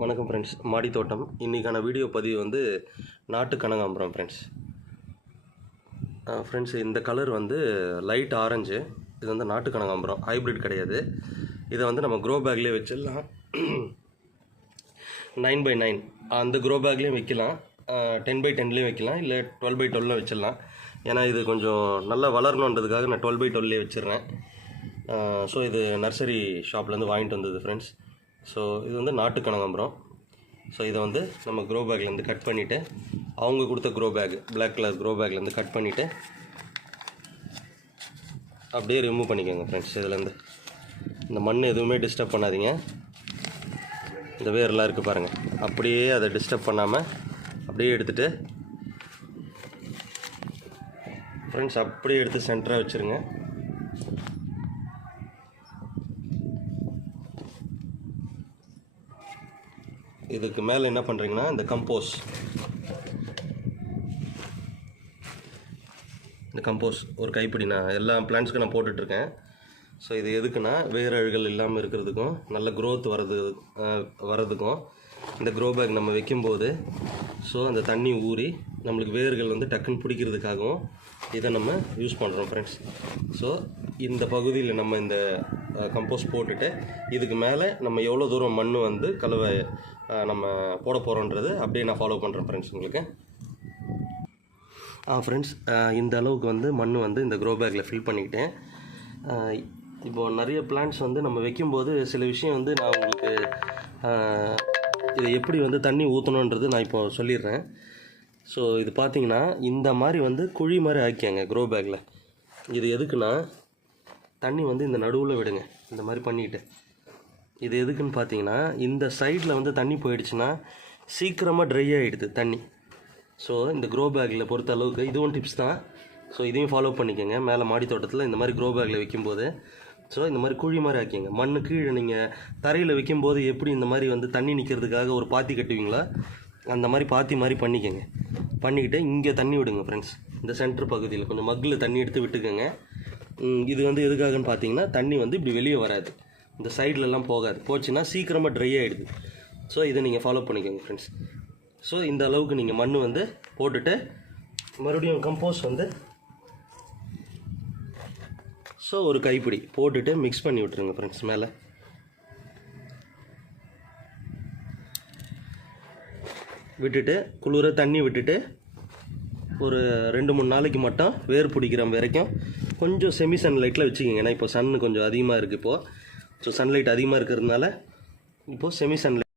வணக்கம் ஃப்ரெண்ட்ஸ், மாடி தோட்டம். இன்றைக்கான வீடியோ பதிவு வந்து நாட்டு கனகாம்பரம் ஃப்ரெண்ட்ஸ். இந்த கலர் வந்து லைட் ஆரஞ்சு. இது வந்து நாட்டு கனகாம்பரம், ஹைப்ரிட் கிடையாது. இதை வந்து நம்ம க்ரோ பேக்லேயே வச்சிடலாம். 9x9 அந்த க்ரோ பேக்லேயும் வைக்கலாம், 10x10லேயும் வைக்கலாம், இல்லை 12x12 வச்சிடலாம். ஏன்னா இது கொஞ்சம் நல்லா வளரணுன்றதுக்காக நான் 12x12லேயே வச்சிடுறேன். ஸோ இது நர்சரி ஷாப்லேருந்து வாங்கிட்டு வந்தது ஃப்ரெண்ட்ஸ். ஸோ இது வந்து நாட்டு கனகாம்பரம். ஸோ இதை வந்து நம்ம க்ரோ பேக்லேருந்து கட் பண்ணிவிட்டு, அவங்க கொடுத்த grow bag, black colour grow பேக்லேருந்து கட் பண்ணிவிட்டு அப்படியே ரிமூவ் பண்ணிக்கோங்க ஃப்ரெண்ட்ஸ். இதுலேருந்து இந்த மண் எதுவுமே டிஸ்டர்ப் பண்ணாதீங்க. இந்த வேர்லாம் இருக்குது பாருங்கள், அப்படியே அதை டிஸ்டர்ப் பண்ணாமல் அப்படியே எடுத்துகிட்டு ஃப்ரெண்ட்ஸ் அப்படியே எடுத்து சென்டராக வச்சுருங்க. இதுக்கு மேலே என்ன பண்ணுறீங்கன்னா, இந்த கம்போஸ் ஒரு கைப்பிடி நான் எல்லா பிளான்ட்ஸ்க்கும் நான் போட்டுட்ருக்கேன். ஸோ இது எதுக்குன்னா, வேரழுகள் இல்லாமல் இருக்கிறதுக்கும், நல்ல க்ரோத் வரதுக்கும் இந்த க்ரோ பேக் நம்ம வைக்கும்போது ஸோ அந்த தண்ணி ஊறி நம்மளுக்கு வேர்கள் வந்து டக்குன்னு பிடிக்கிறதுக்காகவும் இதை நம்ம யூஸ் பண்ணுறோம் ஃப்ரெண்ட்ஸ். ஸோ இந்த பகுதியில் நம்ம இந்த கம்போஸ்ட் போட்டுட்டு, இதுக்கு மேலே நம்ம எவ்வளோ தூரம் மண் வந்து கலவை நம்ம போட போகிறோன்றது அப்படியே நான் ஃபாலோ பண்ணுறேன் ஃப்ரெண்ட்ஸ் உங்களுக்கு. ஃப்ரெண்ட்ஸ், இந்த அளவுக்கு வந்து மண் வந்து இந்த க்ரோ பேக்கில் ஃபில் பண்ணிக்கிட்டேன். இப்போது நிறைய பிளான்ட்ஸ் வந்து நம்ம வைக்கும்போது சில விஷயம் வந்து நான் உங்களுக்கு இதை எப்படி வந்து தண்ணி ஊற்றணுன்றது நான் இப்போ சொல்லிடுறேன். ஸோ இது பார்த்திங்கன்னா, இந்த மாதிரி வந்து குழி மாதிரி ஆக்கியாங்க க்ரோ பேக்கில். இது எதுக்குன்னா, தண்ணி வந்து இந்த நடுவில் விடுங்க, இந்த மாதிரி பண்ணிக்கிட்டு. இது எதுக்குன்னு பார்த்தீங்கன்னா, இந்த சைடில் வந்து தண்ணி போயிடுச்சுன்னா சீக்கிரமாக ட்ரை ஆகிடுது தண்ணி. ஸோ இந்த க்ரோ பேக்கில் பொறுத்த அளவுக்கு இதுவும் டிப்ஸ் தான். ஸோ இதையும் ஃபாலோ பண்ணிக்கோங்க. மேலே மாடி தோட்டத்தில் இந்த மாதிரி க்ரோ பேக்கில் வைக்கும்போது ஸோ இந்த மாதிரி குழி மாதிரி ஆக்கிங்க. மண் கீழே நீங்கள் தரையில் வைக்கும்போது எப்படி இந்த மாதிரி வந்து தண்ணி நிற்கிறதுக்காக ஒரு பாத்தி கட்டுவீங்களா, அந்த மாதிரி பாத்தி மாதிரி பண்ணிக்கோங்க. பண்ணிக்கிட்டு இங்கே தண்ணி விடுங்க ஃப்ரெண்ட்ஸ். இந்த சென்டர் பகுதியில் கொஞ்சம் மக்கில் தண்ணி எடுத்து விட்டுக்கோங்க. இது வந்து எதுக்காகன்னு பார்த்தீங்கன்னா, தண்ணி வந்து இப்படி வெளியே வராது, இந்த சைட்லலாம் போகாது. போச்சுன்னா சீக்கிரமாக ட்ரை ஆகிடுது. ஸோ இதை நீங்கள் ஃபாலோ பண்ணிக்கோங்க ஃப்ரெண்ட்ஸ். ஸோ இந்த அளவுக்கு நீங்கள் மண் வந்து போட்டுட்டு மறுபடியும் கம்போஸ்ட் வந்து ஸோ ஒரு கைப்பிடி போட்டுட்டு மிக்ஸ் பண்ணி விட்டுருங்க ஃப்ரெண்ட்ஸ். மேலே விட்டுட்டு குளிர தண்ணி விட்டுட்டு ஒரு 2-3 நாளைக்கு மட்டும் வேர் பிடிக்கிற வரைக்கும் கொஞ்சம் செமி சன்லைட்டில் வச்சுக்கோங்க. ஏன்னா இப்போ சன் கொஞ்சம் அதிகமாக இருக்குது இப்போது. ஸோ சன்லைட் அதிகமாக இருக்கிறதுனால இப்போது செமி சன்லைட்